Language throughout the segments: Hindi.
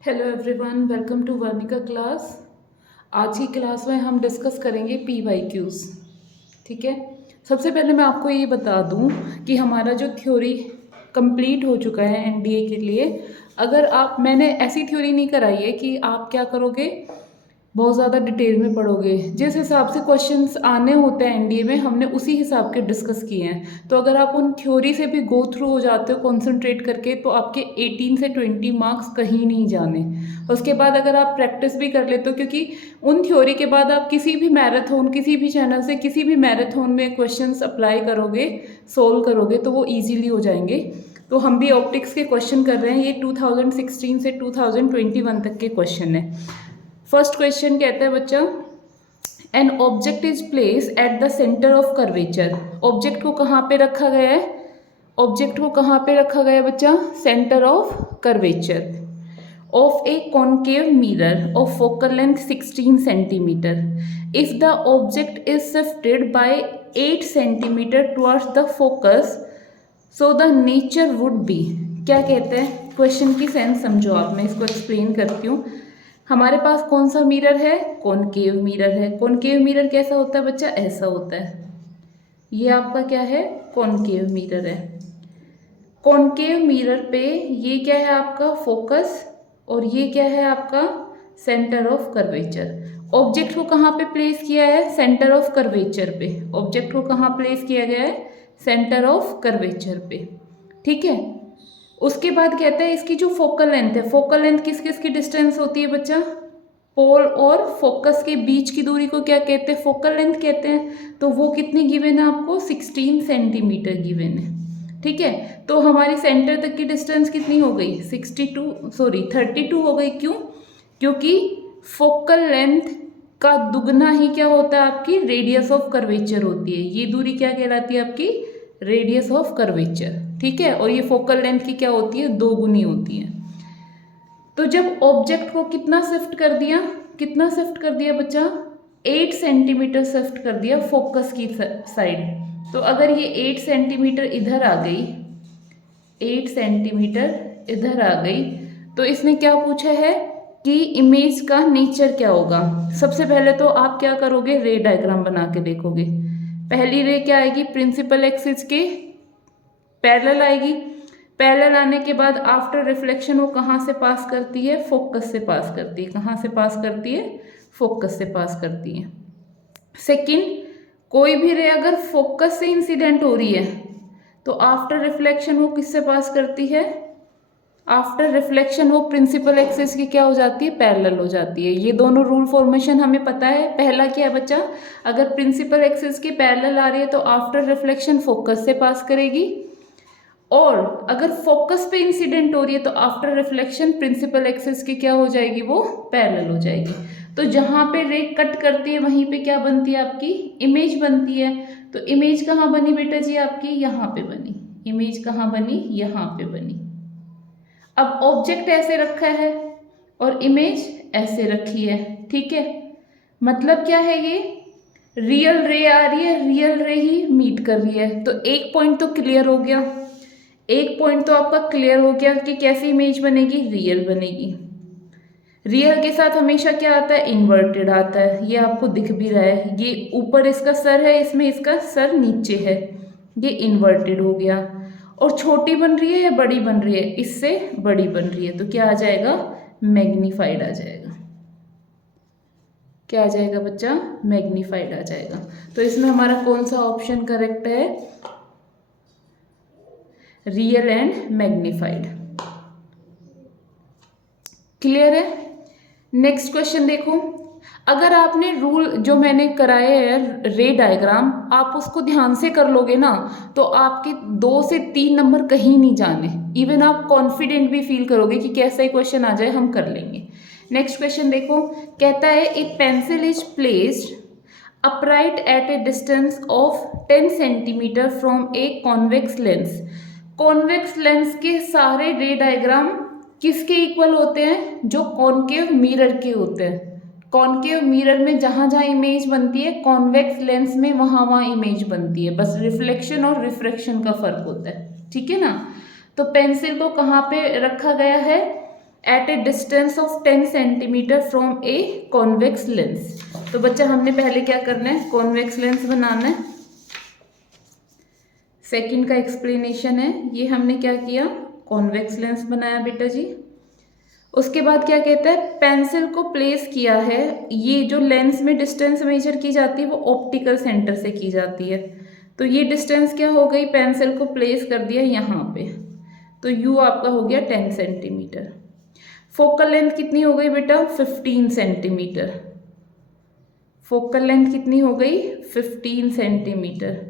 Hello everyone, welcome to Varnika class. आज की क्लास में हम डिस्कस करेंगे PYQs। ठीक है। सबसे पहले मैं आपको ये बता दूं कि हमारा जो थ्योरी कंप्लीट हो चुका है NDA के लिए। अगर आप मैंने ऐसी थ्योरी नहीं कराई है कि आप क्या करोगे, बहुत ज़्यादा डिटेल में पढ़ोगे। जिस हिसाब से क्वेश्चंस आने होते हैं एनडीए में, हमने उसी हिसाब के डिस्कस किए हैं। तो अगर आप उन थ्योरी से भी गो थ्रू हो जाते हो कंसंट्रेट करके, तो आपके 18 से 20 मार्क्स कहीं नहीं जाने। उसके बाद अगर आप प्रैक्टिस भी कर लेते हो, क्योंकि उन थ्योरी के बाद आप किसी भी मैराथन, किसी भी चैनल से किसी भी मैराथन में क्वेश्चंस अप्लाई करोगे, सोल्व करोगे, तो वो ईजीली हो जाएंगे। तो हम भी ऑप्टिक्स के क्वेश्चन कर रहे हैं। ये 2016 से 2021 तक के क्वेश्चन है। फर्स्ट क्वेश्चन कहता है बच्चा, an object is place at the centre of curvature. Object को कहाँ पे रखा गया है? ऑब्जेक्ट को कहाँ पे रखा गया है बच्चा? Centre of curvature of a concave mirror of focal length 16 centimeter. If the object is shifted by 8 centimeter towards the focus, so the nature would be। क्या कहते हैं? क्वेश्चन की सेंस समझो आप, मैं इसको एक्सप्लेन करती हूँ। हमारे पास कौन सा मिरर है? कॉनकेव मिरर है। कॉनकेव मिरर कैसा होता है बच्चा? ऐसा होता है। ये आपका क्या है? कॉनकेव मिरर है। कॉनकेव मिरर पे ये क्या है आपका? फोकस, और ये क्या है आपका? Centre of curvature. ऑब्जेक्ट को कहाँ पे प्लेस किया है? सेंटर ऑफ कर्वेचर पे। ऑब्जेक्ट को कहाँ प्लेस किया गया है? सेंटर ऑफ कर्वेचर पे। ठीक है। उसके बाद कहते हैं इसकी जो फोकल लेंथ है, फोकल लेंथ किस किस की डिस्टेंस होती है बच्चा? पोल और फोकस के बीच की दूरी को क्या कहते हैं? फोकल लेंथ कहते हैं। तो वो कितनी गिवन है आपको? 16 सेंटीमीटर गिवन है। ठीक है। तो हमारी सेंटर तक की डिस्टेंस कितनी हो गई? 32 हो गई। क्यों? क्योंकि फोकल लेंथ का दुगना ही क्या होता है? आपकी रेडियस ऑफ कर्वेचर होती है। ये दूरी क्या कहलाती है आपकी? Radius of curvature. ठीक है। और ये फोकल लेंथ की क्या होती है? 2 गुनी होती है। तो जब ऑब्जेक्ट को कितना शिफ्ट कर दिया? कितना शिफ्ट कर दिया बच्चा? 8 सेंटीमीटर शिफ्ट कर दिया फोकस की साइड। तो अगर ये 8 सेंटीमीटर इधर आ गई, 8 सेंटीमीटर इधर आ गई, तो इसने क्या पूछा है कि इमेज का नेचर क्या होगा। सबसे पहले तो आप क्या करोगे? रे डायग्राम बना के देखोगे। पहली रे क्या आएगी? प्रिंसिपल एक्सिस के पैरेलल आएगी। पैरेलल आने के बाद आफ्टर रिफ्लेक्शन वो कहाँ से पास करती है? फोकस से पास करती है। कहाँ से पास करती है? फोकस से पास करती है। सेकंड, कोई भी रे अगर फोकस से इंसिडेंट हो रही है, तो आफ्टर रिफ्लेक्शन वो किससे पास करती है? आफ्टर रिफ्लेक्शन वो प्रिंसिपल एक्सिस की क्या हो जाती है? पैरेलल हो जाती है। ये दोनों रूल फॉर्मेशन हमें पता है। पहला क्या है बच्चा? अगर प्रिंसिपल एक्सिस की पैरेलल आ रही है तो आफ्टर रिफ्लेक्शन फोकस से पास करेगी, और अगर फोकस पे इंसिडेंट हो रही है तो आफ्टर रिफ्लेक्शन प्रिंसिपल एक्सिस की क्या हो जाएगी? वो पैरेलल हो जाएगी। तो जहां पे रे कट करती है वहीं पे क्या बनती है? आपकी इमेज बनती है। तो इमेज कहाँ बनी बेटा जी? आपकी यहाँ पे बनी। इमेज कहाँ बनी? यहाँ पे बनी। अब ऑब्जेक्ट ऐसे रखा है और इमेज ऐसे रखी है। ठीक है। मतलब क्या है? ये रियल रे आ रही है, रियल रे ही मीट कर रही है। तो एक पॉइंट तो क्लियर हो गया। एक पॉइंट तो आपका क्लियर हो गया कि कैसी इमेज बनेगी? रियल बनेगी। रियल के साथ हमेशा क्या आता है? इन्वर्टेड आता है। ये आपको दिख भी रहा है। ये ऊपर इसका सर है, इसमें इसका सर नीचे है। ये इन्वर्टेड हो गया। और छोटी बन रही है या बड़ी बन रही है? इससे बड़ी बन रही है। तो क्या आ जाएगा? मैग्नीफाइड आ जाएगा। क्या आ जाएगा बच्चा? मैग्नीफाइड आ जाएगा। तो इसमें हमारा कौन सा ऑप्शन करेक्ट है? Real and magnified. क्लियर है? नेक्स्ट क्वेश्चन देखो। अगर आपने रूल जो मैंने कराए है रे डायग्राम, आप उसको ध्यान से कर लोगे ना, तो आपके 2 से 3 नंबर कहीं नहीं जाने। इवन आप कॉन्फिडेंट भी फील करोगे कि कैसा ही क्वेश्चन आ जाए हम कर लेंगे। नेक्स्ट क्वेश्चन देखो। कहता है a pencil is placed upright at a distance of 10 centimetre from a convex lens. Convex lens के सारे रे डायग्राम किसके इक्वल होते हैं? जो कॉनकेव मिरर के होते हैं। कॉनकेव मिरर में जहाँ जहाँ इमेज बनती है, कॉन्वेक्स लेंस में वहाँ वहाँ इमेज बनती है। बस रिफ्लेक्शन और रिफ्रैक्शन का फर्क होता है। ठीक है ना। तो पेंसिल को कहाँ पे रखा गया है? At a distance of 10 centimetre from a convex lens. तो बच्चा हमने पहले क्या करना है, कॉन्वेक्स लेंस बनाना है। सेकंड का एक्सप्लेनेशन है, ये हमने क्या किया, कॉन्वेक्स लेंस बनाया बेटा जी। उसके बाद क्या कहता है, पेंसिल को प्लेस किया है, ये जो लेंस में डिस्टेंस मेजर की जाती है वो ऑप्टिकल सेंटर से की जाती है। तो ये डिस्टेंस क्या हो गई, पेंसिल को प्लेस कर दिया यहाँ पे, तो यू आपका हो गया 10 सेंटीमीटर। फोकल लेंथ कितनी हो गई बेटा, 15 सेंटीमीटर। फोकल लेंथ कितनी हो गई, 15 सेंटीमीटर।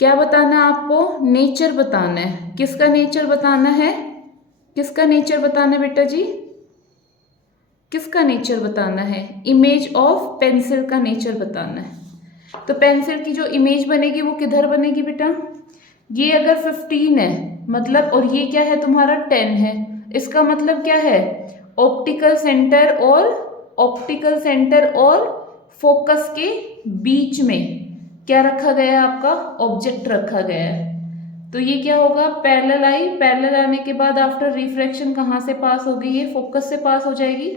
क्या बताना है आपको, नेचर बताना है। किसका नेचर बताना है, किसका नेचर बताना है बेटा जी, किसका नेचर बताना है, इमेज ऑफ पेंसिल का नेचर बताना है। तो पेंसिल की जो इमेज बनेगी वो किधर बनेगी बेटा, ये अगर 15 है मतलब, और ये क्या है तुम्हारा 10 है, इसका मतलब क्या है, ऑप्टिकल सेंटर और फोकस के बीच में क्या रखा गया है, आपका ऑब्जेक्ट रखा गया है। तो ये क्या होगा, पैरेलल आई, पैरेलल आने के बाद आफ्टर रिफ्रैक्शन कहाँ से पास होगी, ये फोकस से पास हो जाएगी।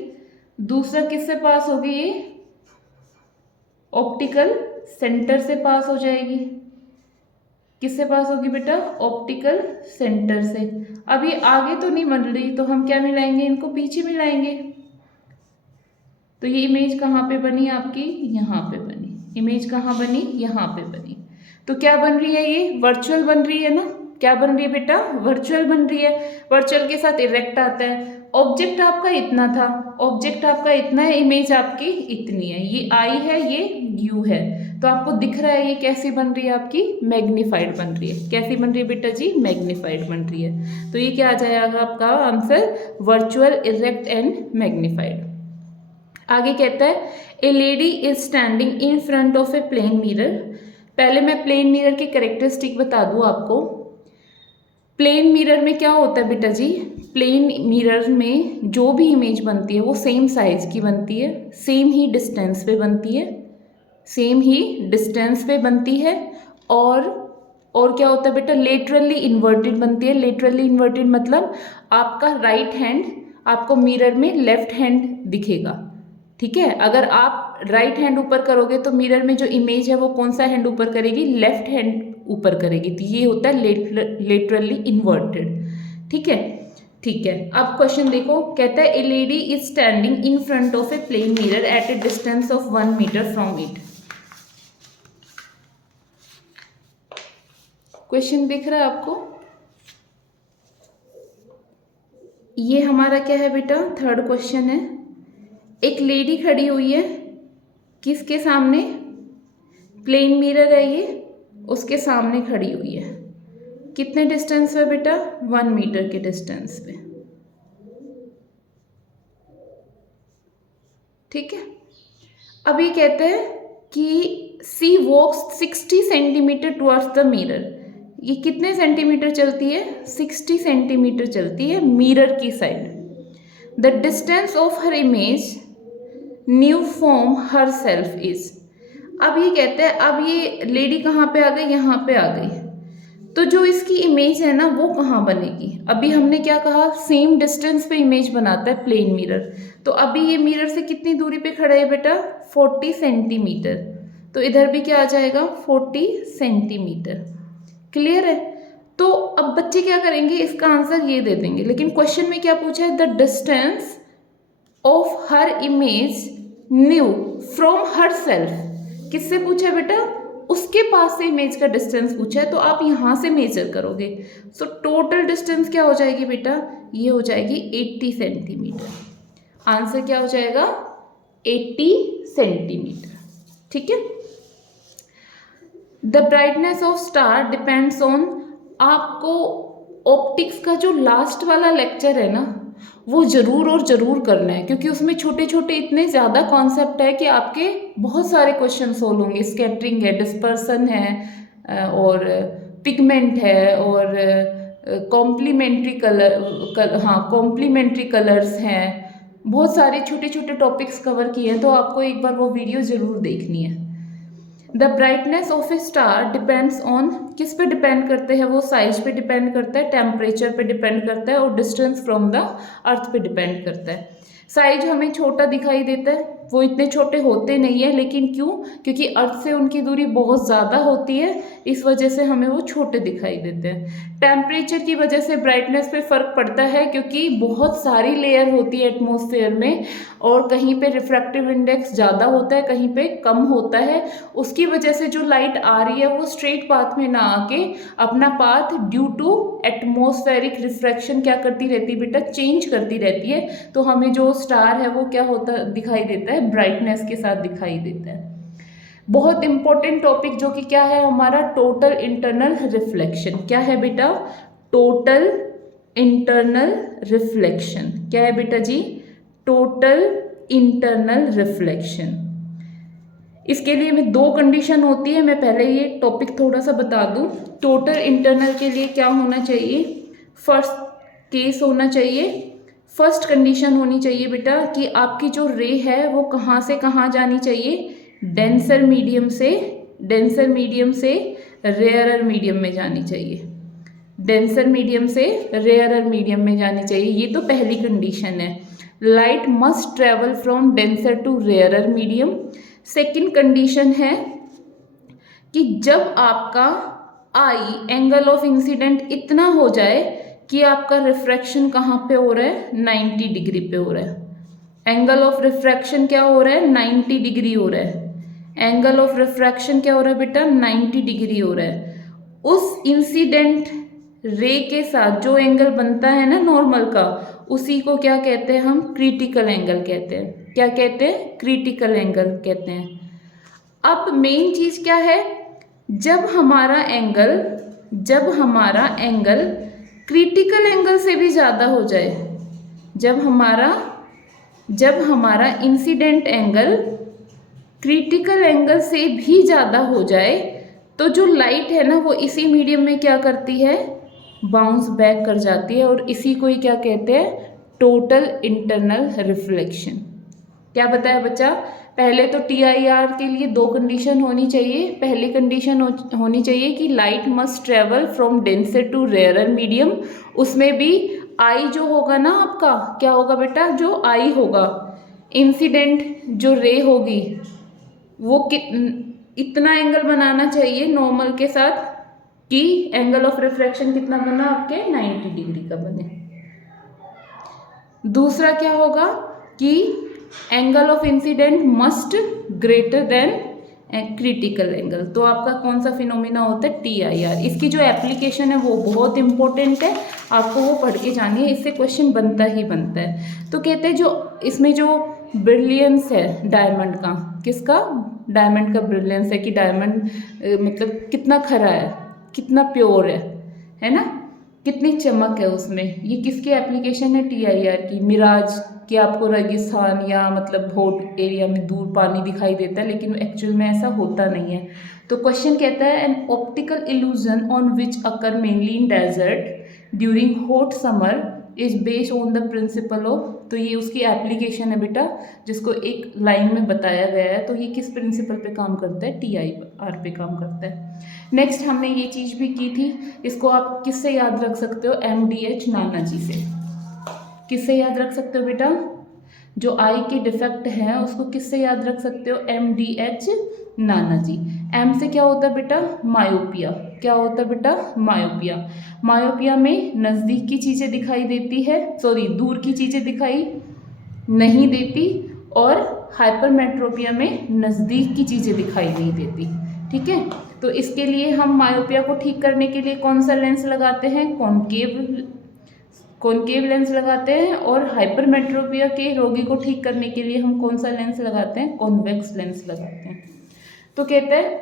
दूसरा किससे पास होगी, ये ऑप्टिकल सेंटर से पास हो जाएगी। किससे पास होगी बेटा, ऑप्टिकल सेंटर से। अब ये आगे तो नहीं बन रही, तो हम क्या मिलाएंगे, इनको पीछे मिलाएंगे। तो ये इमेज कहाँ पे बनी आपकी, यहाँ पे बनी। इमेज कहाँ बनी, यहाँ पे बनी। तो क्या बन रही है, ये वर्चुअल बन रही है ना, क्या बन रही है बेटा, वर्चुअल बन रही है। वर्चुअल के साथ इरेक्ट आता है। ऑब्जेक्ट आपका इतना था, ऑब्जेक्ट आपका इतना है, इमेज आपकी इतनी है, ये आई है, ये यू है। तो आपको दिख रहा है ये कैसी बन रही है, आपकी मैग्नीफाइड बन रही है। कैसी बन रही है बेटा जी, मैग्नीफाइड बन रही है। तो ये क्या आ जाएगा आपका answer, virtual, erect and magnified. आगे कहता है, a lady is standing in front of a plane mirror. पहले मैं प्लेन मिरर के कैरेक्टरिस्टिक बता दूं आपको। प्लेन मिरर में क्या होता है बेटा जी, प्लेन मिरर में जो भी इमेज बनती है वो सेम साइज की बनती है, सेम ही डिस्टेंस पे बनती है, सेम ही डिस्टेंस पे बनती है। और क्या होता है बेटा, लेटरली इन्वर्टेड बनती है। लेटरली इन्वर्टेड मतलब आपका राइट हैंड आपको मिरर में लेफ्ट हैंड दिखेगा, ठीक है। अगर आप राइट हैंड ऊपर करोगे तो मिरर में जो इमेज है वो कौन सा हैंड ऊपर करेगी, लेफ्ट हैंड ऊपर करेगी। तो ये होता है लेटरली इन्वर्टेड, ठीक है। ठीक है, अब क्वेश्चन देखो, कहता है a lady is standing in front of a plane mirror at a distance of 1 metre from it. Question दिख रहा है आपको, ये हमारा क्या है बेटा, थर्ड क्वेश्चन है। एक लेडी खड़ी हुई है, किसके सामने, प्लेन मिरर है ये, उसके सामने खड़ी हुई है। कितने डिस्टेंस पे बेटा, 1 मीटर के डिस्टेंस पे, ठीक है। अब ये कहते हैं कि सी वॉक्स 60 सेंटीमीटर टुवर्ड्स द मिरर। ये कितने सेंटीमीटर चलती है, 60 सेंटीमीटर चलती है मिरर की side. The distance of her image new form her self is. अब ये कहते हैं, अब ये लेडी कहाँ पे आ गई, यहाँ पे आ गई। तो जो इसकी इमेज है ना वो कहाँ बनेगी, अभी हमने क्या कहा, सेम डिस्टेंस पे इमेज बनाता है प्लेन मिरर। तो अभी ये मिरर से कितनी दूरी पे खड़ा है बेटा, 40 सेंटीमीटर। तो इधर भी क्या आ जाएगा, 40 सेंटीमीटर। क्लियर है। तो अब बच्चे क्या करेंगे, इसका आंसर ये दे देंगे, लेकिन क्वेश्चन में क्या पूछा है, the distance of her image new from her self. किससे पूछा है बेटा, उसके पास से इमेज का डिस्टेंस पूछा है, तो आप यहाँ से मेजर करोगे। सो टोटल डिस्टेंस क्या हो जाएगी बेटा, ये हो जाएगी 80 सेंटीमीटर। आंसर क्या हो जाएगा, 80 सेंटीमीटर, ठीक है। The brightness of star depends on, आपको ऑप्टिक्स का जो लास्ट वाला लेक्चर है ना वो ज़रूर और ज़रूर करना है, क्योंकि उसमें छोटे छोटे इतने ज़्यादा कॉन्सेप्ट है कि आपके बहुत सारे क्वेश्चन सोल्व होंगे। स्कैटरिंग है, डिस्पर्सन है, और पिगमेंट है, और कॉम्प्लीमेंट्री कॉम्प्लीमेंट्री कलर्स हैं। बहुत सारे छोटे छोटे टॉपिक्स कवर किए हैं, तो आपको एक बार वो वीडियो ज़रूर देखनी है। The brightness of A star depends on, किस पे डिपेंड करते हैं वो? साइज पे डिपेंड करता है, टेम्परेचर पे डिपेंड करता है और डिस्टेंस फ्रॉम द अर्थ पे डिपेंड करता है। साइज हमें छोटा दिखाई देता है, वो इतने छोटे होते नहीं है, लेकिन क्यों? क्योंकि अर्थ से उनकी दूरी बहुत ज़्यादा होती है, इस वजह से हमें वो छोटे दिखाई देते हैं। टेम्परेचर की वजह से ब्राइटनेस पे फ़र्क पड़ता है, क्योंकि बहुत सारी लेयर होती है एटमॉस्फेयर में और कहीं पे रिफ्रैक्टिव इंडेक्स ज़्यादा होता है, कहीं पे कम होता है। उसकी वजह से जो लाइट आ रही है वो स्ट्रेट पाथ में ना आके अपना path due to atmospheric refraction क्या करती रहती है बेटा? चेंज करती रहती है। तो हमें जो स्टार है वो क्या होता दिखाई देता है? ब्राइटनेस के साथ दिखाई देता है। बहुत इंपॉर्टेंट टॉपिक जो कि क्या है हमारा? Total internal reflection. क्या है बेटा? Total internal reflection. क्या है बेटा जी? Total internal reflection. इसके लिए में दो कंडीशन होती है, मैं पहले ये टॉपिक थोड़ा सा बता दूं। टोटल इंटरनल के लिए क्या होना चाहिए? फर्स्ट केस होना चाहिए, फर्स्ट कंडीशन होनी चाहिए बेटा कि आपकी जो रे है वो कहाँ से कहाँ जानी चाहिए? डेंसर मीडियम से रेयरर मीडियम में जानी चाहिए। डेंसर मीडियम से रेयरर मीडियम में जानी चाहिए, ये तो पहली कंडीशन है। Light must travel from denser to rarer medium. Second condition है कि जब आपका आई एंगल ऑफ इंसिडेंट इतना हो जाए कि आपका रिफ्रैक्शन कहाँ पे हो रहा है? 90 डिग्री पे हो रहा है। एंगल ऑफ रिफ्रैक्शन क्या हो रहा है? 90 डिग्री हो रहा है। एंगल ऑफ रिफ्रैक्शन क्या हो रहा है बेटा? 90 डिग्री हो रहा है। उस इंसिडेंट रे के साथ जो एंगल बनता है ना नॉर्मल का, उसी को क्या कहते हैं हम? क्रिटिकल एंगल कहते हैं। क्या कहते हैं? क्रिटिकल एंगल कहते हैं। अब मेन चीज क्या है? जब हमारा एंगल क्रिटिकल एंगल से भी ज़्यादा हो जाए, जब हमारा इंसिडेंट एंगल क्रिटिकल एंगल से भी ज़्यादा हो जाए, तो जो लाइट है ना वो इसी मीडियम में क्या करती है? बाउंस बैक कर जाती है, और इसी को ही क्या कहते हैं? Total internal reflection. क्या बताया बच्चा? पहले तो TIR के लिए दो कंडीशन होनी चाहिए। पहली कंडीशन होनी चाहिए कि light must travel from denser to rarer medium. उसमें भी आई जो होगा ना आपका, क्या होगा बेटा? जो आई होगा, इंसिडेंट जो रे होगी वो इतना एंगल बनाना चाहिए नॉर्मल के साथ कि एंगल ऑफ रिफ्रैक्शन कितना बना आपके? 90 डिग्री का बने। दूसरा क्या होगा कि angle of incident must greater than critical angle. तो आपका कौन सा फिनोमिना होता है? TIR। इसकी जो एप्लीकेशन है वो बहुत इंपॉर्टेंट है, आपको वो पढ़ के जानिए, इससे क्वेश्चन बनता ही बनता है। तो कहते हैं जो इसमें जो ब्रिलियंस है डायमंड का, किसका? डायमंड का ब्रिलियंस है कि डायमंड मतलब कितना खरा है, कितना प्योर है ना, कितनी चमक है उसमें। ये किसकी एप्लीकेशन है? TIR की। मिराज कि आपको रेगिस्तान या मतलब हॉट एरिया में दूर पानी दिखाई देता है, लेकिन एक्चुअल में ऐसा होता नहीं है। तो क्वेश्चन कहता है an optical illusion on which occur mainly in desert during hot summer is based on the principle of. तो ये उसकी एप्लीकेशन है बेटा, जिसको एक लाइन में बताया गया है। तो ये किस प्रिंसिपल पे काम करता है? TIR पे काम करता है। नेक्स्ट हमने ये चीज़ भी की थी, इसको आप किससे याद रख सकते हो? MDH नाना जी से। किससे याद रख सकते हो बेटा? जो आई के डिफेक्ट है उसको किससे याद रख सकते हो? MDH नाना जी। M से क्या होता है बेटा? मायोपिया। क्या होता है बेटा? मायोपिया। मायोपिया में नज़दीक की चीज़ें दिखाई देती है, सॉरी दूर की चीज़ें दिखाई नहीं देती, और हाइपरमेट्रोपिया में नज़दीक की चीज़ें दिखाई नहीं देती। ठीक है, तो इसके लिए हम मायोपिया को ठीक करने के लिए कौन सा लेंस लगाते हैं? कॉनकेव लेंस लगाते हैं। और हाइपरमेट्रोपिया के रोगी को ठीक करने के लिए हम कौन सा लेंस लगाते हैं? कॉन्वेक्स लेंस लगाते हैं। तो कहते हैं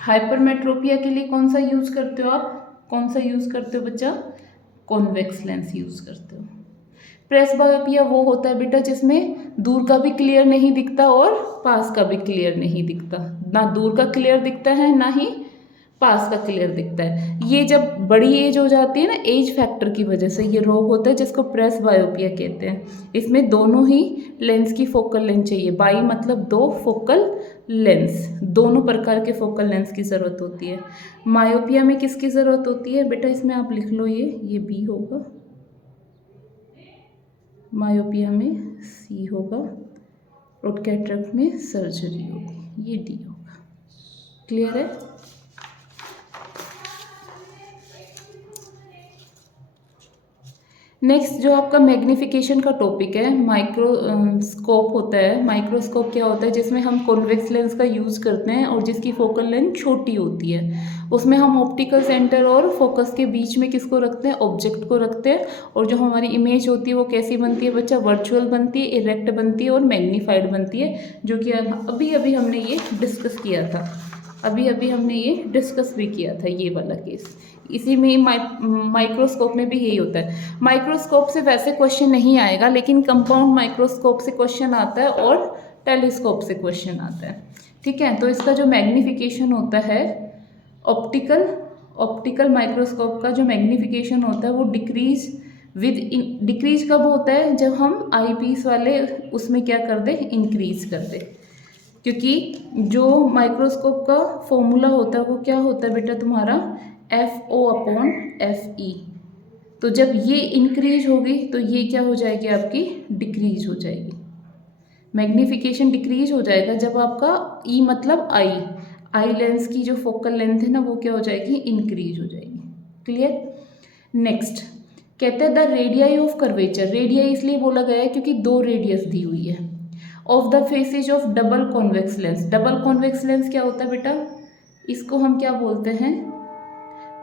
हाइपरमेट्रोपिया के लिए कौन सा यूज़ करते हो आप? कौन सा यूज़ करते हो बच्चा? कॉन्वेक्स लेंस यूज़ करते हो। प्रेसबायोपिया वो होता है बेटा जिसमें दूर का भी क्लियर नहीं दिखता और पास का भी क्लियर नहीं दिखता। ना दूर का क्लियर दिखता है, ना ही पास का क्लियर दिखता है। ये जब बड़ी एज हो जाती है ना, एज फैक्टर की वजह से ये रोग होता है जिसको प्रेस बायोपिया कहते हैं। इसमें दोनों ही लेंस की फोकल लेंथ चाहिए। बाई मतलब दो, फोकल लेंस, दोनों प्रकार के फोकल लेंस की ज़रूरत होती है। मायोपिया में किसकी ज़रूरत होती है बेटा, इसमें आप लिख लो, ये बी होगा, मायोपिया में सी होगा और कैटरेक्ट में सर्जरी होगी, ये डी होगा। क्लियर है? नेक्स्ट जो आपका मैग्नीफिकेशन का टॉपिक है, माइक्रोस्कोप होता है। माइक्रोस्कोप क्या होता है, जिसमें हम कॉन्वेक्स लेंस का यूज़ करते हैं और जिसकी फोकल लेंथ छोटी होती है। उसमें हम ऑप्टिकल सेंटर और फोकस के बीच में किसको रखते हैं, ऑब्जेक्ट को रखते हैं। और जो हमारी इमेज होती है वो कैसी बनती है बच्चा, वर्चुअल बनती है, इरेक्ट बनती है और मैग्नीफाइड बनती है, जो कि अभी अभी हमने ये डिस्कस किया था। अभी हमने ये डिस्कस भी किया था, ये वाला केस। इसी में माइक्रोस्कोप में भी यही होता है। माइक्रोस्कोप से वैसे क्वेश्चन नहीं आएगा, लेकिन कंपाउंड माइक्रोस्कोप से क्वेश्चन आता है और टेलीस्कोप से क्वेश्चन आता है। ठीक है, तो इसका जो मैग्नीफिकेशन होता है, ऑप्टिकल माइक्रोस्कोप का जो मैग्नीफिकेशन होता है वो डिक्रीज कब होता है, जब हम आई पीस वाले उसमें क्या कर दे, इंक्रीज कर दे। क्योंकि जो माइक्रोस्कोप का फॉर्मूला होता है वो क्या होता है बेटा तुम्हारा, FO/FE। तो जब ये इंक्रीज होगी तो ये क्या हो जाएगी, आपकी डिक्रीज हो जाएगी। मैग्नीफिकेशन डिक्रीज हो जाएगा जब आपका E मतलब आई लेंस की जो फोकल लेंथ है ना वो क्या हो जाएगी, इंक्रीज हो जाएगी। क्लियर? नेक्स्ट कहते हैं the radii of curvature. Radii इसलिए बोला गया है क्योंकि दो रेडियस दी हुई है of the faces of double convex lens. Double convex lens क्या होता है बेटा, इसको हम क्या बोलते हैं,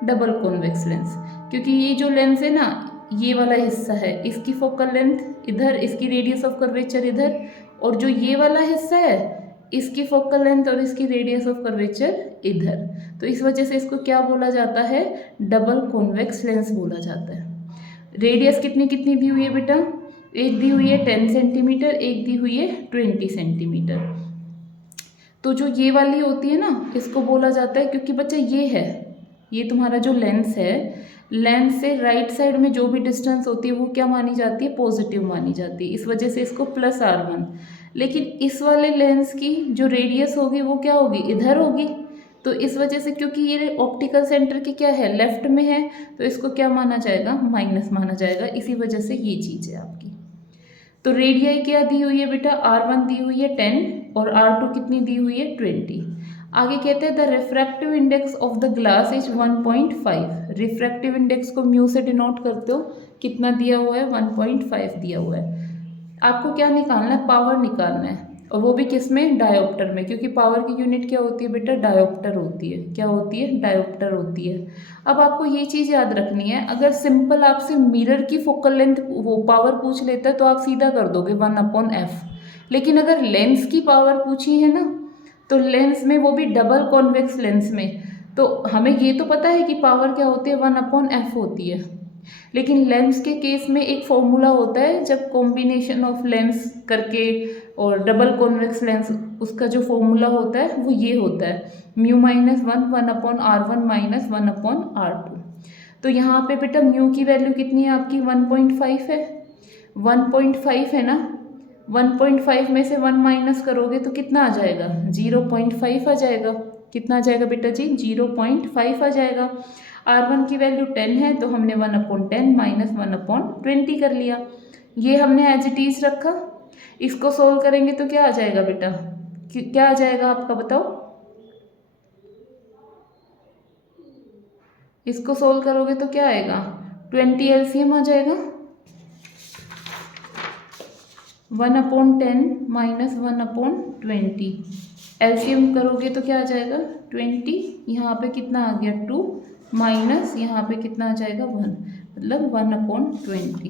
डबल कॉन्वेक्स लेंस। क्योंकि ये जो लेंस है ना, ये वाला हिस्सा है, इसकी फोकल लेंथ इधर, इसकी रेडियस ऑफ कर्वेचर इधर, और जो ये वाला हिस्सा है इसकी फोकल लेंथ और इसकी रेडियस ऑफ कर्वेचर इधर। तो इस वजह से इसको क्या बोला जाता है, डबल कॉन्वेक्स लेंस बोला जाता है। रेडियस कितनी कितनी दी हुई है बेटा, एक दी हुई है 10 सेंटीमीटर, एक दी हुई है 20 सेंटीमीटर। तो जो ये वाली होती है ना, इसको बोला जाता है, क्योंकि बच्चा ये तुम्हारा जो लेंस है, लेंस से राइट साइड में जो भी डिस्टेंस होती है वो क्या मानी जाती है, पॉजिटिव मानी जाती है। इस वजह से इसको +R1। लेकिन इस वाले लेंस की जो रेडियस होगी वो क्या होगी, इधर होगी। तो इस वजह से, क्योंकि ये ऑप्टिकल सेंटर की क्या है, लेफ्ट में है, तो इसको क्या माना जाएगा, माइनस माना जाएगा। इसी वजह से ये चीज़ है आपकी। तो रेडियाई क्या दी हुई है बेटा, R1 दी हुई है 10 और R2 कितनी दी हुई है 20। आगे कहते हैं the refractive index of the glass is 1.5। Refractive index को म्यू से डिनोट करते हो, कितना दिया हुआ है, 1.5 दिया हुआ है। आपको क्या निकालना है, पावर निकालना है, और वो भी किस में, डायोप्टर में। क्योंकि पावर की यूनिट क्या होती है बेटा, डायोप्टर होती है। क्या होती है, डायोप्टर होती है। अब आपको ये चीज़ याद रखनी है, अगर सिंपल आपसे मिरर की फोकल लेंथ वो पावर पूछ लेता है तो आप सीधा कर दोगे 1/f। लेकिन अगर लेंस की पावर पूछी है ना, तो लेंस में, वो भी डबल कॉन्वेक्स लेंस में, तो हमें ये तो पता है कि पावर क्या होती है, 1/f होती है। लेकिन लेंस के केस में एक फॉर्मूला होता है, जब कॉम्बिनेशन ऑफ लेंस करके और डबल कॉन्वेक्स लेंस, उसका जो फॉर्मूला होता है वो ये होता है, μ - 1 1/R1 - 1/R2। तो यहाँ पे बेटा म्यू की वैल्यू कितनी है आपकी, 1.5 है। 1.5 है ना, 1.5 में से 1 माइनस करोगे तो कितना आ जाएगा, 0.5 आ जाएगा। कितना आ जाएगा बेटा जी, 0.5 आ जाएगा। R1 की वैल्यू 10 है, तो हमने 1/10 माइनस 1/20 कर लिया। ये हमने एज इट इज रखा। इसको सोल्व करेंगे तो क्या आ जाएगा बेटा, क्या आ जाएगा आपका, बताओ। इसको सोल्व करोगे तो क्या आएगा, 20 LCM आ जाएगा। 1/10 माइनस 1/20 LCM करोगे तो क्या आ जाएगा, 20। यहाँ पे कितना आ गया, 2 माइनस यहाँ पे कितना आ जाएगा, 1, मतलब 1/20।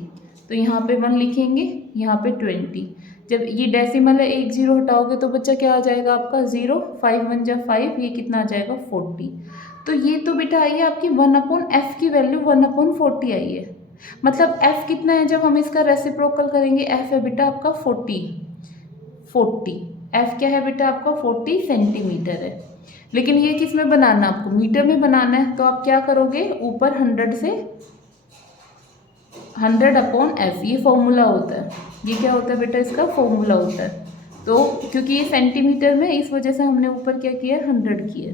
तो यहाँ पे 1 लिखेंगे, यहाँ पे 20। जब ये डेसिमल है, 1 0 हटाओगे तो बच्चा क्या आ जाएगा आपका, 0। 5 1 जा 5, ये कितना आ जाएगा, 40। तो ये तो बेटा आई है आपकी 1/f की वैल्यू 1/40 आई है। मतलब f कितना है, जब हम इसका रेसिप्रोकल करेंगे, f है बेटा आपका 40। एफ क्या है बेटा आपका 40 सेंटीमीटर है। लेकिन ये किस में बनाना है आपको, मीटर में बनाना है। तो आप क्या करोगे, ऊपर 100 से 100/f, ये फॉर्मूला होता है। ये क्या होता है बेटा, इसका फॉर्मूला होता है। तो क्योंकि ये सेंटीमीटर में, इस वजह से हमने ऊपर क्या किया, 100 किया।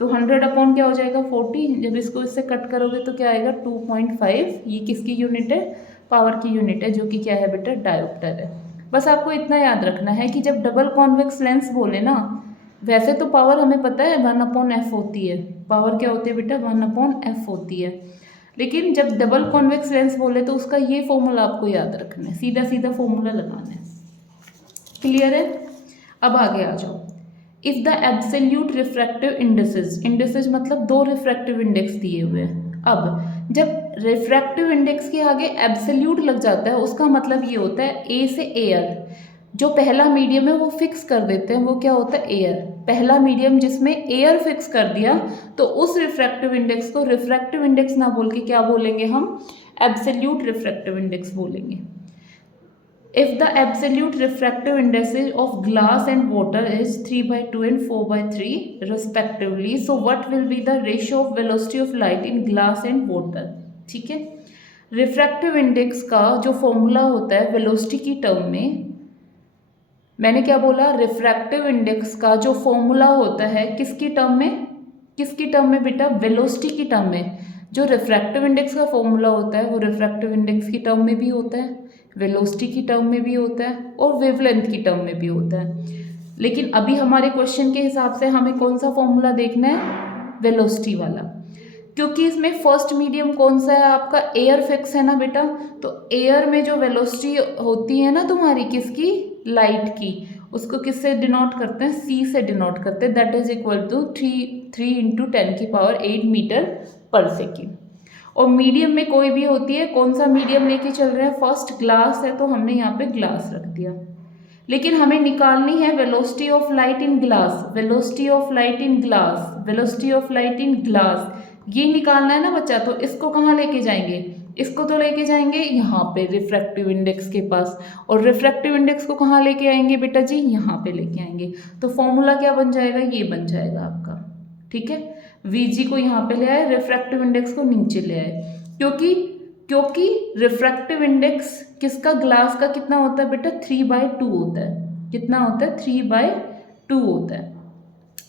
तो 100 क्या हो जाएगा 40। जब इसको इससे कट करोगे तो क्या आएगा 2.5। ये किसकी यूनिट है, पावर की यूनिट है, जो कि क्या है बेटा, डायोप्टर है। बस आपको इतना याद रखना है कि जब डबल कॉन्वेक्स लेंस बोले ना, वैसे तो पावर हमें पता है 1/f होती है। पावर क्या होती है बेटा, 1/f होती है। लेकिन जब डबल कॉन्वेक्स लेंस बोले तो उसका ये फॉर्मूला आपको याद रखना है, सीधा सीधा फॉर्मूला लगाना है। क्लियर है। अब आगे आ जाओ। If the absolute refractive indexes मतलब दो रिफ्रैक्टिव इंडेक्स दिए हुए हैं। अब जब रिफ्रैक्टिव इंडेक्स के आगे एब्सोल्यूट लग जाता है, उसका मतलब ये होता है ए से एयर, जो पहला मीडियम है वो फिक्स कर देते हैं, वो क्या होता है, एयर। पहला मीडियम जिसमें एयर फिक्स कर दिया, तो उस रिफ्रैक्टिव इंडेक्स को रिफ्रैक्टिव इंडेक्स ना बोल के क्या बोलेंगे हम, एब्सोल्यूट रिफ्रैक्टिव इंडेक्स बोलेंगे। If the absolute refractive indices of glass and water is 3/2 and 4/3 respectively, so what will be the ratio of velocity of light in glass and water? ठीक है, रिफ्रैक्टिव इंडेक्स का जो फॉर्मूला होता है वेलोसिटी की टर्म में, मैंने क्या बोला, रिफ्रैक्टिव इंडेक्स का जो फॉर्मूला होता है किसकी टर्म में, किसकी टर्म में बेटा, वेलोसिटी की टर्म में। जो रिफ्रैक्टिव इंडेक्स का फॉर्मूला होता है वो रिफ्रैक्टिव इंडेक्स की टर्म में भी होता है, वेलोसिटी की टर्म में भी होता है, और वेवलेंथ की टर्म में भी होता है। लेकिन अभी हमारे क्वेश्चन के हिसाब से हमें कौन सा फॉर्मूला देखना है, वेलोसिटी वाला, क्योंकि इसमें फर्स्ट मीडियम कौन सा है आपका, एयर फिक्स है ना बेटा। तो एयर में जो वेलोसिटी होती है ना तुम्हारी, किसकी, लाइट की, उसको किससे डिनोट करते हैं, सी से डिनोट करते हैं। That is equal to 3 × 10⁸ metre per second. और मीडियम में कोई भी होती है, कौन सा मीडियम लेके चल रहे हैं, फर्स्ट ग्लास है तो हमने यहाँ पे ग्लास रख दिया। लेकिन हमें निकालनी है velocity of light in glass, velocity of light in glass, velocity of light in glass, ये निकालना है ना बच्चा। तो इसको कहाँ लेके जाएंगे, इसको तो लेके जाएंगे यहाँ पे रिफ्रैक्टिव इंडेक्स के पास, और रिफ्रैक्टिव इंडेक्स को कहाँ लेके आएंगे बेटा जी, यहाँ पे लेके आएंगे। तो फॉर्मूला क्या बन जाएगा, ये बन जाएगा आपका, ठीक है। Vg को यहाँ पे ले आए, रिफ्रैक्टिव इंडेक्स को नीचे ले आए, क्योंकि रिफ्रैक्टिव इंडेक्स किसका, ग्लास का कितना होता है बेटा, 3/2 होता है। कितना होता है, 3/2 होता है।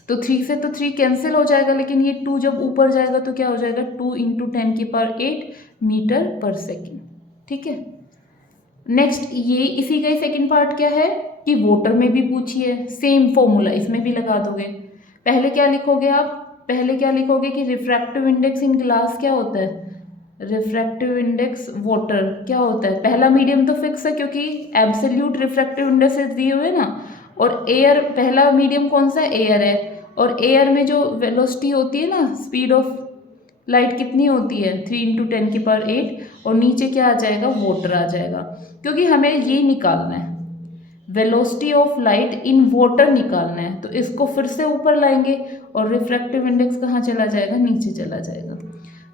तो 3 से तो 3 कैंसिल हो जाएगा, लेकिन ये 2 जब ऊपर जाएगा तो क्या हो जाएगा, 2 × 10⁸ मीटर पर सेकेंड, ठीक है। नेक्स्ट ये इसी का ही सेकेंड पार्ट क्या है कि वाटर में भी पूछी है, सेम फॉर्मूला इसमें भी लगा दोगे। पहले क्या लिखोगे आप, पहले क्या लिखोगे कि रिफ्रैक्टिव इंडेक्स इन ग्लास क्या होता है, रिफ्रैक्टिव इंडेक्स वाटर क्या होता है, पहला मीडियम तो फिक्स है क्योंकि एब्सोल्यूट रिफ्रैक्टिव इंडेक्सेस दिए हुए ना, और एयर पहला मीडियम कौन सा है, एयर है। और एयर में जो वेलोसिटी होती है ना, स्पीड ऑफ लाइट कितनी होती है, 3 × 10⁸, और नीचे क्या आ जाएगा, वाटर आ जाएगा। क्योंकि हमें ये निकालना है, velocity of light in water निकालना है, तो इसको फिर से ऊपर लाएंगे और रिफ्रैक्टिव इंडेक्स कहाँ चला जाएगा, नीचे चला जाएगा।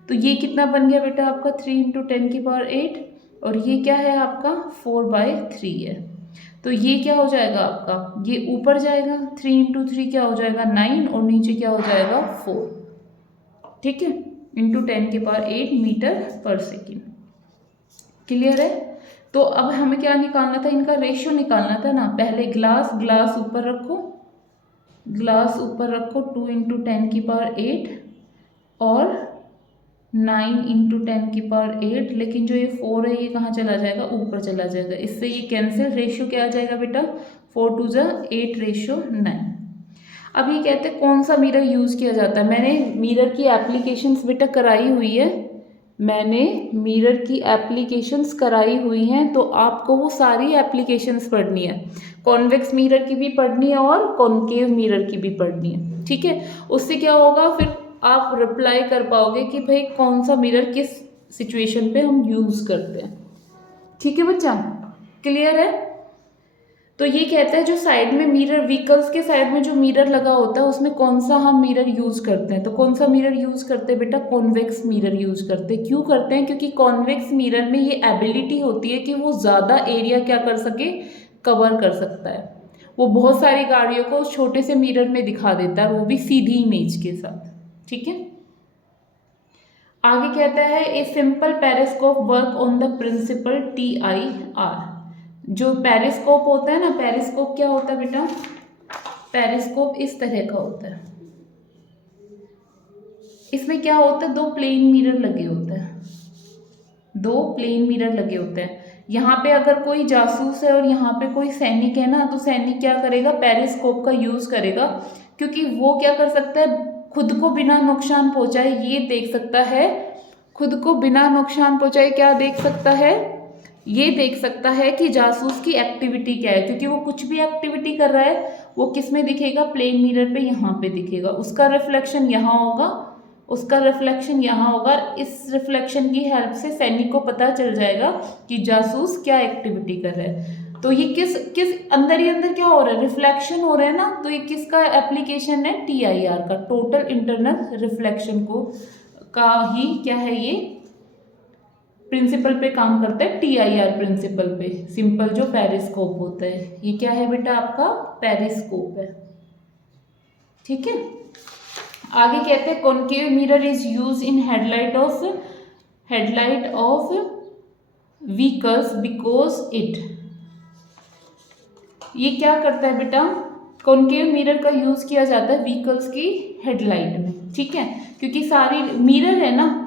तो ये कितना बन गया बेटा आपका 3 × 10⁸, और ये क्या है आपका 4/3 है। तो ये क्या हो जाएगा आपका, ये ऊपर जाएगा, 3 × 3 क्या हो जाएगा 9, और नीचे क्या हो जाएगा 4, ठीक है, × 10⁸ मीटर पर सेकेंड। क्लियर है। तो अब हमें क्या निकालना था, इनका रेशियो निकालना था ना। पहले ग्लास ऊपर रखो, ग्लास ऊपर रखो, 2 × 10⁸, और 9 × 10⁸, लेकिन जो ये 4 है ये कहाँ चला जाएगा, ऊपर चला जाएगा। इससे ये कैंसिल, रेशियो क्या आ जाएगा बेटा, 4 × 2 = 8:9। अब ये कहते हैं कौन सा मिरर यूज़ किया जाता है। मैंने मिरर की एप्लीकेशंस बेटा कराई हुई है, मैंने मिरर की एप्लीकेशंस कराई हुई हैं, तो आपको वो सारी एप्लीकेशंस पढ़नी है। कॉन्वेक्स मिरर की भी पढ़नी है और कॉन्केव मिरर की भी पढ़नी है, ठीक है। उससे क्या होगा, फिर आप रिप्लाई कर पाओगे कि भाई कौन सा मिरर किस सिचुएशन पे हम यूज़ करते हैं, ठीक है बच्चा, क्लियर है। तो ये कहता है जो साइड में मिरर, व्हीकल्स के साइड में जो मिरर लगा होता है उसमें कौन सा हम मिरर यूज़ करते हैं। तो कौन सा मिरर यूज़ करते हैं बेटा, कॉन्वेक्स मिरर यूज़ करते हैं। क्यों करते हैं, क्योंकि कॉन्वेक्स मिरर में ये एबिलिटी होती है कि वो ज़्यादा एरिया क्या कर सके, कवर कर सकता है। वो बहुत सारी गाड़ियों को छोटे से मिरर में दिखा देता है, वो भी सीधी इमेज के साथ। ठीक है, आगे कहता है a simple periscope work on the principle TIR। जो पेरिस्कोप होता है ना, पेरिस्कोप क्या होता है बेटा, पेरिस्कोप इस तरह का होता है। इसमें क्या होता है, दो प्लेन मिरर लगे होते हैं, दो प्लेन मिरर लगे होते हैं। यहाँ पे अगर कोई जासूस है और यहाँ पे कोई सैनिक है ना, तो सैनिक क्या करेगा, पेरिस्कोप का यूज करेगा, क्योंकि वो क्या कर सकता है, खुद को बिना नुकसान पहुंचाए ये देख सकता है, खुद को बिना नुकसान पहुंचाए क्या देख सकता है, ये देख सकता है कि जासूस की एक्टिविटी क्या है, क्योंकि वो कुछ भी एक्टिविटी कर रहा है वो किस में दिखेगा, प्लेन मिरर पे यहाँ पे दिखेगा, उसका रिफ्लेक्शन यहाँ होगा, उसका रिफ्लेक्शन यहाँ होगा। इस रिफ्लेक्शन की हेल्प से सैनिक को पता चल जाएगा कि जासूस क्या एक्टिविटी कर रहा है। तो ये किस किस अंदर ही अंदर क्या हो रहा है, रिफ्लेक्शन हो रहा है ना, तो ये किसका एप्लीकेशन है, TIR का, टोटल इंटरनल रिफ्लेक्शन को का ही क्या है, ये प्रिंसिपल पे काम करता है, TIR प्रिंसिपल पे। सिंपल जो पेरिस्कोप होता है, ये क्या है बेटा, आपका पेरिस्कोप है। ठीक है, आगे कहते हैं concave mirror is use in headlight of vehicles because it, ये क्या करता है बेटा, कॉनकेव मिरर का यूज किया जाता है व्हीकल्स की हेडलाइट में। ठीक है, क्योंकि सारी मिरर है ना,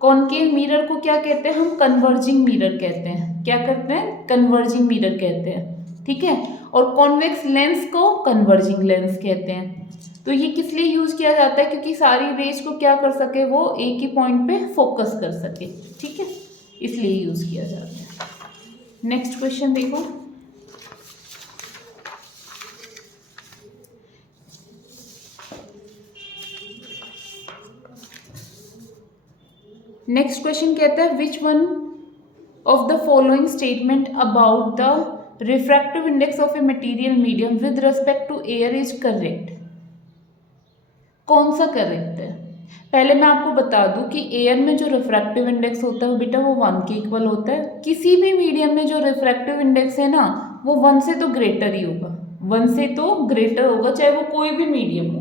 कॉनकेव मिरर को क्या कहते हैं हम, कन्वर्जिंग मिरर कहते हैं। क्या करते हैं, कन्वर्जिंग मिरर कहते हैं। ठीक है, और कॉन्वेक्स लेंस को कन्वर्जिंग लेंस कहते हैं। तो ये किस लिए यूज किया जाता है, क्योंकि सारी रेज को क्या कर सके, वो एक ही पॉइंट पे फोकस कर सके। ठीक है, इसलिए यूज किया जाता है। नेक्स्ट क्वेश्चन देखो, नेक्स्ट क्वेश्चन कहता है which one of the following statement about the refractive index of a material medium with respect to air is correct. कौन सा करेक्ट है, पहले मैं आपको बता दूं कि एयर में जो रिफ्रैक्टिव इंडेक्स होता है बेटा वो 1 के इक्वल होता है। किसी भी मीडियम में जो रिफ्रैक्टिव इंडेक्स है ना, वो 1 से तो ग्रेटर ही होगा, 1 से तो ग्रेटर होगा, चाहे वो कोई भी मीडियम हो।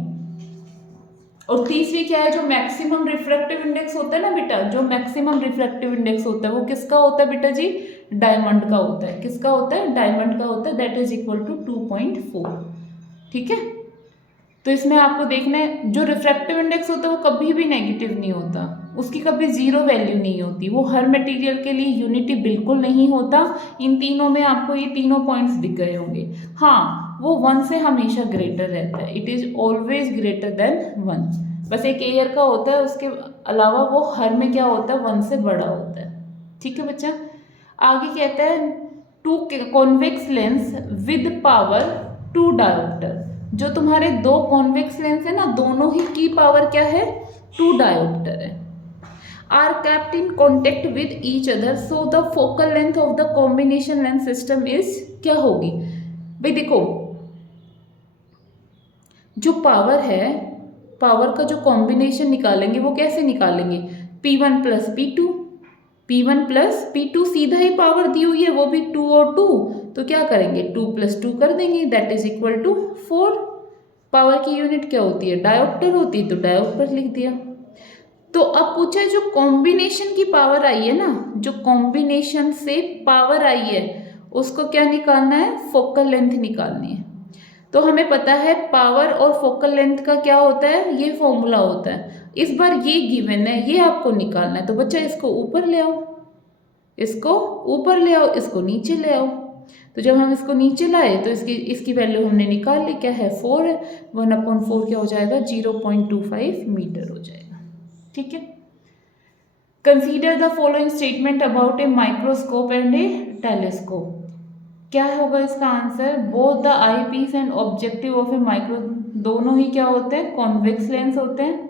और तीसरी क्या है, जो मैक्सिमम रिफ्रैक्टिव इंडेक्स होता है ना बेटा, जो मैक्सिमम रिफ्रैक्टिव इंडेक्स होता है वो किसका होता है बेटा जी, डायमंड का होता है। किसका होता है, डायमंड का होता है, दैट इज इक्वल टू 2.4। ठीक है, तो इसमें आपको देखना है, जो रिफ्रैक्टिव इंडेक्स होता है वो कभी भी नेगेटिव नहीं होता, उसकी कभी जीरो वैल्यू नहीं होती, वो हर मटेरियल के लिए यूनिटी बिल्कुल नहीं होता। इन तीनों में आपको ये तीनों पॉइंट्स दिख गए होंगे। हाँ, वो 1 से हमेशा ग्रेटर रहता है, it is always greater than 1। बस एक एयर का होता है, उसके अलावा वो हर में क्या होता है, 1 से बड़ा होता है। ठीक है बच्चा, आगे कहता है two convex lens with power 2 dioptre. जो तुम्हारे दो कॉन्वेक्स लेंस है ना, दोनों ही की पावर क्या है, 2 डायोप्टर है, are kept in contact with each other, so the focal length of the combination lens system is क्या होगी। भाई देखो, जो पावर है, पावर का जो कॉम्बिनेशन निकालेंगे वो कैसे निकालेंगे, P1 plus P2, P1 plus P2 सीधा ही पावर दी हुई है, वो भी 2 और 2, तो क्या करेंगे 2 प्लस 2 कर देंगे, that is equal to 4। Power की यूनिट क्या होती है, डायोप्टर होती है, तो डायोप्टर लिख दिया। तो अब पूछा है जो कॉम्बिनेशन की पावर आई है ना, जो कॉम्बिनेशन से पावर आई है उसको क्या निकालना है, फोकल लेंथ निकालनी है। तो हमें पता है पावर और फोकल लेंथ का क्या होता है, ये फॉर्मूला होता है। इस बार ये गिवन है, ये आपको निकालना है, तो बच्चा इसको ऊपर ले आओ, इसको ऊपर ले आओ, इसको नीचे ले आओ। तो जब हम इसको नीचे लाए तो इसकी वैल्यू हमने निकाल ली, क्या है 4 है, 1/4 क्या हो जाएगा 0.25 मीटर हो जाएगा। ठीक है, consider the following statement about a microscope and a telescope. क्या होगा इसका answer, both the eyepiece and objective of a micro, दोनों ही क्या होते हैं, कॉन्वेक्स लेंस होते हैं।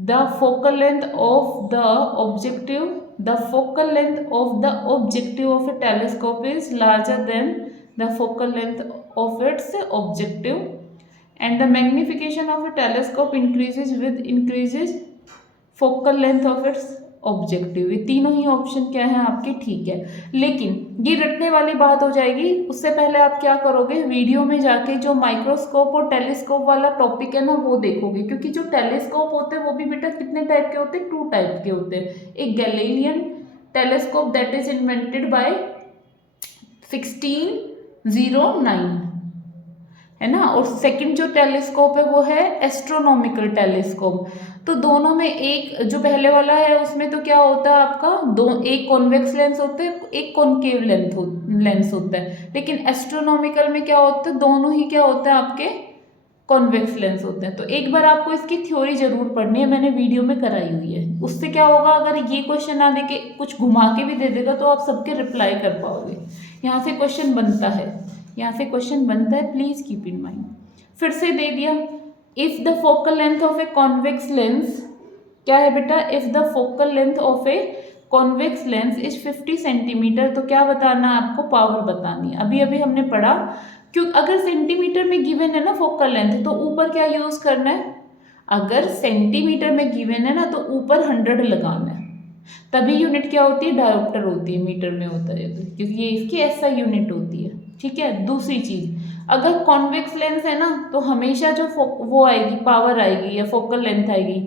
The focal length of the objective, the focal length of the objective of a telescope is larger than the focal length of its objective, and the magnification of a telescope increases with increases focal length of its objective. ये तीनों ही ऑप्शन क्या है आपके ठीक है, लेकिन ये रटने वाली बात हो जाएगी। उससे पहले आप क्या करोगे, वीडियो में जाके जो माइक्रोस्कोप और टेलीस्कोप वाला टॉपिक है ना वो देखोगे, क्योंकि जो टेलीस्कोप होते हैं वो भी बेटा कितने टाइप के होते हैं, 2 टाइप के होते हैं। एक Galilean telescope that is invented by 1609 है ना, और सेकंड जो टेलीस्कोप है वो है एस्ट्रोनॉमिकल टेलीस्कोप। तो दोनों में एक जो पहले वाला है उसमें तो क्या होता है आपका एक कॉन्वेक्स लेंस होता है, एक कॉनकेव लेंस होता है, लेकिन एस्ट्रोनॉमिकल में क्या होता है, दोनों ही क्या होता है आपके कॉन्वेक्स लेंस होते हैं। तो एक बार आपको इसकी थ्योरी जरूर पढ़नी है, मैंने वीडियो में कराई हुई है। उससे क्या होगा, अगर ये क्वेश्चन ना देके कुछ घुमा के भी दे देगा तो आप सबके रिप्लाई कर पाओगे। यहाँ से क्वेश्चन बनता है, यहाँ से क्वेश्चन बनता है, प्लीज कीप इन माइंड। फिर से दे दिया, if the focal length of A convex lens, क्या है बेटा, if the focal length of A convex lens is 50 centimetre, तो क्या बताना है आपको, पावर बतानी है। अभी अभी हमने पढ़ा, क्योंकि अगर सेंटीमीटर में गिवन है ना फोकल लेंथ, तो ऊपर क्या यूज करना है, अगर सेंटीमीटर में गिवन है ना तो ऊपर 100 लगाना है, तभी यूनिट क्या होती है, डायोप्टर होती है, मीटर में होता है, क्योंकि ये इसकी ऐसा यूनिट होती है। ठीक है, दूसरी चीज, अगर कॉन्वेक्स लेंस है ना तो हमेशा जो वो आएगी, पावर आएगी या फोकल लेंथ आएगी,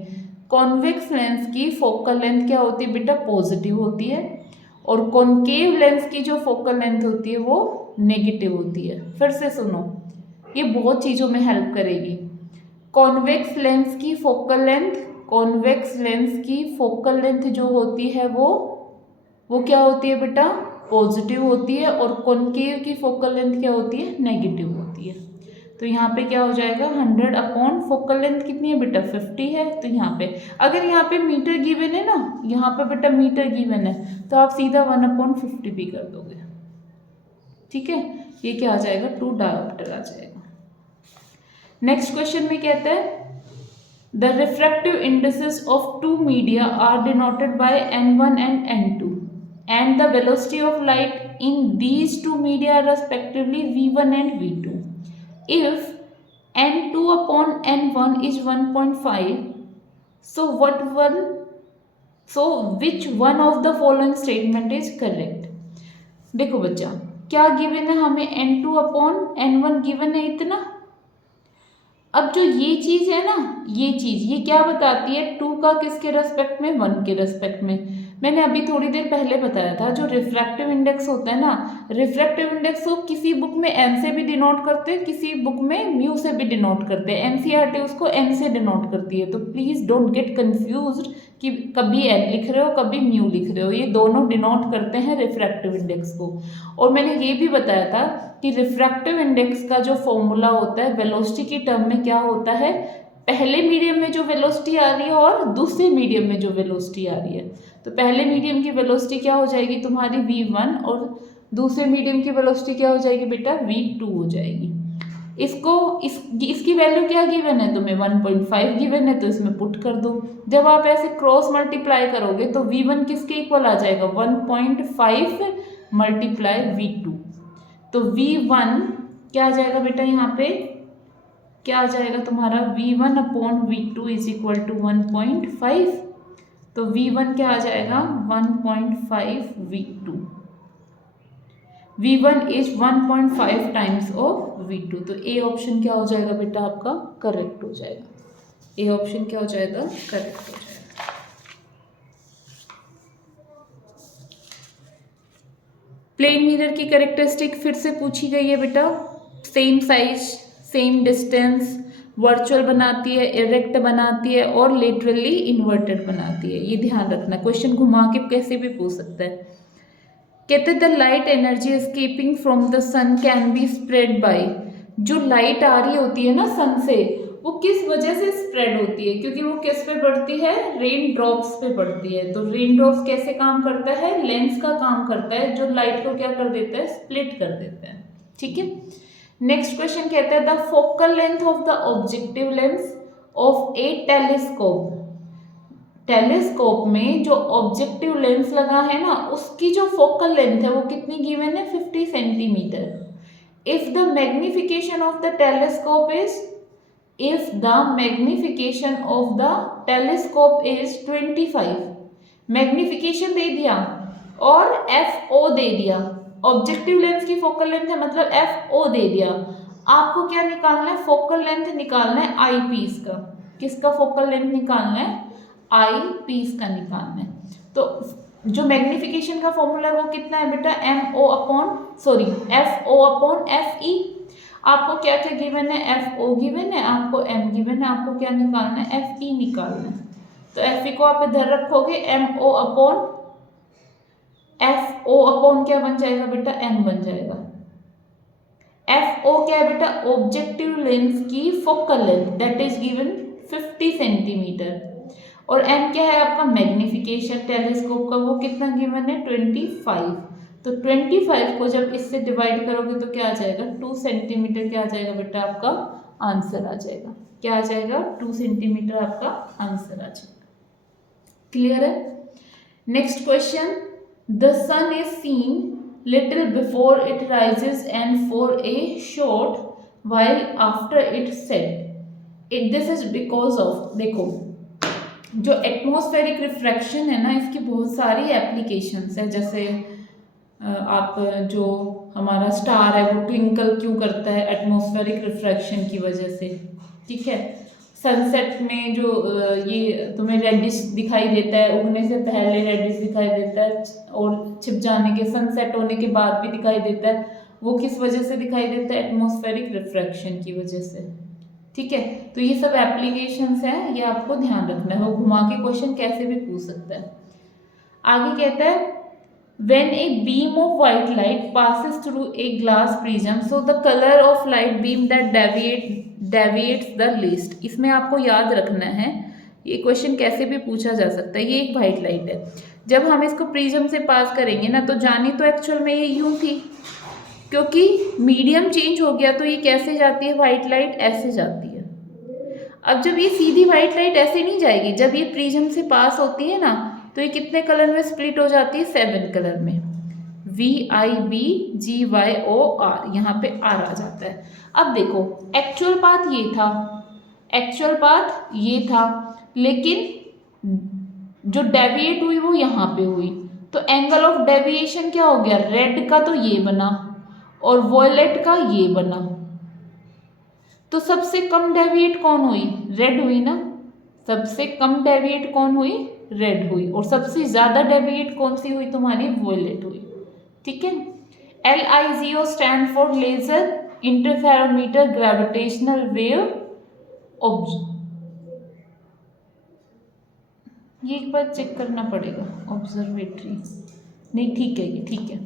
कॉन्वेक्स लेंस की फोकल लेंथ क्या होती है बेटा, पॉजिटिव होती है, और कॉनकेव लेंस की जो फोकल लेंथ होती है वो नेगेटिव होती है। फिर से सुनो, ये बहुत चीज़ों में हेल्प करेगी। कॉन्वेक्स लेंस की फोकल लेंथ, कॉन्वेक्स लेंस की फोकल लेंथ जो होती है वो क्या होती है बेटा, पॉजिटिव होती है, और कॉनकेव की फोकल लेंथ क्या होती है, नेगेटिव होती है। तो यहाँ पे क्या हो जाएगा, 100 अपॉन फोकल लेंथ कितनी है बेटा, 50 है। तो यहाँ पे अगर यहाँ पे मीटर गिवन है ना, यहाँ पे बेटा मीटर गिवन है, तो आप सीधा 1/50 भी कर दोगे। ठीक है, ये क्या आ जाएगा, 2 डायोप्टर आ जाएगा। नेक्स्ट क्वेश्चन में कहता है, the refractive indices of 2 media are denoted by n1 and n2 and the velocity of light in these 2 media are respectively v1 and v2. If n2 upon n1 is 1.5, so which one of the following statement is correct? देखो बच्चा, क्या गिवन है हमें, n2 अपॉन n1 गिवन है इतना। अब जो ये चीज है ना, ये चीज ये क्या बताती है, 2 का किसके रेस्पेक्ट में, 1 के रेस्पेक्ट में। मैंने अभी थोड़ी देर पहले बताया था, जो रिफ्रैक्टिव इंडेक्स होता है ना, रिफ्रैक्टिव इंडेक्स को किसी बुक में एन से भी डिनोट करते हैं, किसी बुक में म्यू से भी डिनोट करते हैं। एनसीईआरटी उसको एन से डिनोट करती है, तो प्लीज डोंट गेट कंफ्यूज्ड कि कभी एन लिख रहे हो कभी म्यू लिख रहे हो, ये दोनों डिनोट करते हैं रिफ्रैक्टिव इंडेक्स को। और मैंने ये भी बताया था कि रिफ्रैक्टिव इंडेक्स का जो फॉर्मूला होता है वेलोसिटी की टर्म में क्या होता है, पहले मीडियम में जो वेलोसिटी आ रही है और दूसरे मीडियम में जो वेलोसिटी आ रही है। तो पहले मीडियम की वेलोसिटी क्या हो जाएगी तुम्हारी v1, और दूसरे मीडियम की वेलोसिटी क्या हो जाएगी बेटा, v2 हो जाएगी। इसकी वैल्यू क्या गिवन है तुम्हें, 1.5 गिवन है, तो इसमें पुट कर दो। जब आप ऐसे क्रॉस मल्टीप्लाई करोगे तो v1 किसके इक्वल आ जाएगा, 1.5 मल्टीप्लाई v2। तो v1 क्या आ जाएगा बेटा, यहाँ पे क्या आ जाएगा तुम्हारा, v1 upon v2 is equal to 1.5। तो v1 क्या आ जाएगा, 1.5 v2। v1 is 1.5 times of v2। तो ए ऑप्शन क्या हो जाएगा बेटा आपका, करेक्ट हो जाएगा। ए ऑप्शन क्या हो जाएगा, करेक्ट हो जाएगा। प्लेन मिरर की कैरेक्टरिस्टिक फिर से पूछी गई है बेटा, same size, same distance, virtual बनाती है, इरेक्ट बनाती है, और लेटरली इन्वर्टेड बनाती है। ये ध्यान रखना, क्वेश्चन घुमा के कैसे भी पूछ सकता है। कहते the light energy escaping from the sun can be spread by, जो लाइट आ रही होती है ना सन से, वो किस वजह से स्प्रेड होती है, क्योंकि वो किस पे पड़ती है, रेन ड्रॉप्स पे पड़ती है। तो रेन ड्रॉप्स कैसे काम करता है, लेंस का काम करता है, जो लाइट को क्या कर देता है, स्प्लिट कर देता है। ठीक है, नेक्स्ट क्वेश्चन कहता है the focal length of the objective lens of a telescope, telescope में जो ऑब्जेक्टिव लेंस लगा है ना उसकी जो फोकल लेंथ है वो कितनी गिवन है, 50 centimetre. If the magnification of the telescope is, if the magnification of the telescope is 25, magnification दे दिया और FO दे दिया। ऑब्जेक्टिव लेंस की फोकल लेंथ है मतलब FO दे दिया। आपको क्या निकालना है? फोकल लेंथ निकालना है आई पीस का। किसका फोकल लेंथ निकालना है? आई पीस का निकालना है। तो जो मैग्नीफिकेशन का फॉर्मूला है वो कितना है बेटा? FO upon FE। आपको क्या क्या गिवन है? FO गिवन है, आपको M गिवन है, आपको क्या निकालना है? FE निकालना है। तो FE को आप इधर रखोगे, FO अपॉन क्या बन जाएगा बेटा? M बन जाएगा। FO क्या है बेटा? ऑब्जेक्टिव लेंस की focal length, that is given 50 centimetre. और M क्या है आपका? मैग्नीफिकेशन टेलीस्कोप का, वो कितना गिवन है? 25। तो 25 को जब इससे डिवाइड करोगे तो क्या आ जाएगा? 2 सेंटीमीटर क्या आ जाएगा बेटा? आपका आंसर आ जाएगा। क्या आ जाएगा? 2 सेंटीमीटर आपका आंसर आ जाएगा। क्लियर है? Next question, the sun is seen little before it rises and for a short while after it set this is because of, देखो जो एटमॉस्फेरिक रिफ्रैक्शन है ना, इसकी बहुत सारी एप्लीकेशंस है। जैसे आप जो हमारा स्टार है वो ट्विंकल क्यों करता है? एटमॉस्फेरिक रिफ्रैक्शन की वजह से। ठीक है, सनसेट में जो ये तुम्हें रेडिश दिखाई देता है, उगने से पहले रेडिश दिखाई देता है और छिप जाने के, सनसेट होने के बाद भी दिखाई देता है, वो किस वजह से दिखाई देता है? एटमॉस्फेरिक रिफ्रैक्शन की वजह से। ठीक है, तो ये सब एप्लीकेशंस हैं, ये आपको ध्यान रखना है। वो घुमा के क्वेश्चन कैसे भी पूछ सकता है। आगे कहता है when a beam of white light passes through a glass prism so the color of light beam that deviates the least। इसमें आपको याद रखना है, ये क्वेश्चन कैसे भी पूछा जा सकता है। ये एक वाइट लाइट है, जब हम इसको प्रिज्म से पास करेंगे ना, तो जानी तो एक्चुअल में ये यूं थी, क्योंकि मीडियम चेंज हो गया तो ये कैसे जाती है? वाइट लाइट ऐसे जाती है। अब जब ये सीधी वाइट लाइट ऐसे नहीं जाएगी, जब ये प्रिज्म से पास होती है ना, तो ये कितने कलर में स्प्लिट हो जाती है? 7 कलर में। VIBGYOR, यहाँ पे R आ जाता है। अब देखो, एक्चुअल पाथ ये था, लेकिन जो डेविएट हुई वो यहाँ पे हुई, तो एंगल ऑफ डेविएशन क्या हो गया? रेड का तो ये बना और वॉयलेट का ये बना। तो सबसे कम डेविएट कौन हुई? रेड हुई ना। सबसे कम डेविएट कौन हुई? रेड हुई। और सबसे ज्यादा डेविएट कौन सी हुई तुम्हारी? वॉयलेट हुई। ठीक है, LIGO stand for laser interferometer gravitational wave ये एक बार चेक करना पड़ेगा, ऑब्जर्वेटरी नहीं, ठीक है ये ठीक है।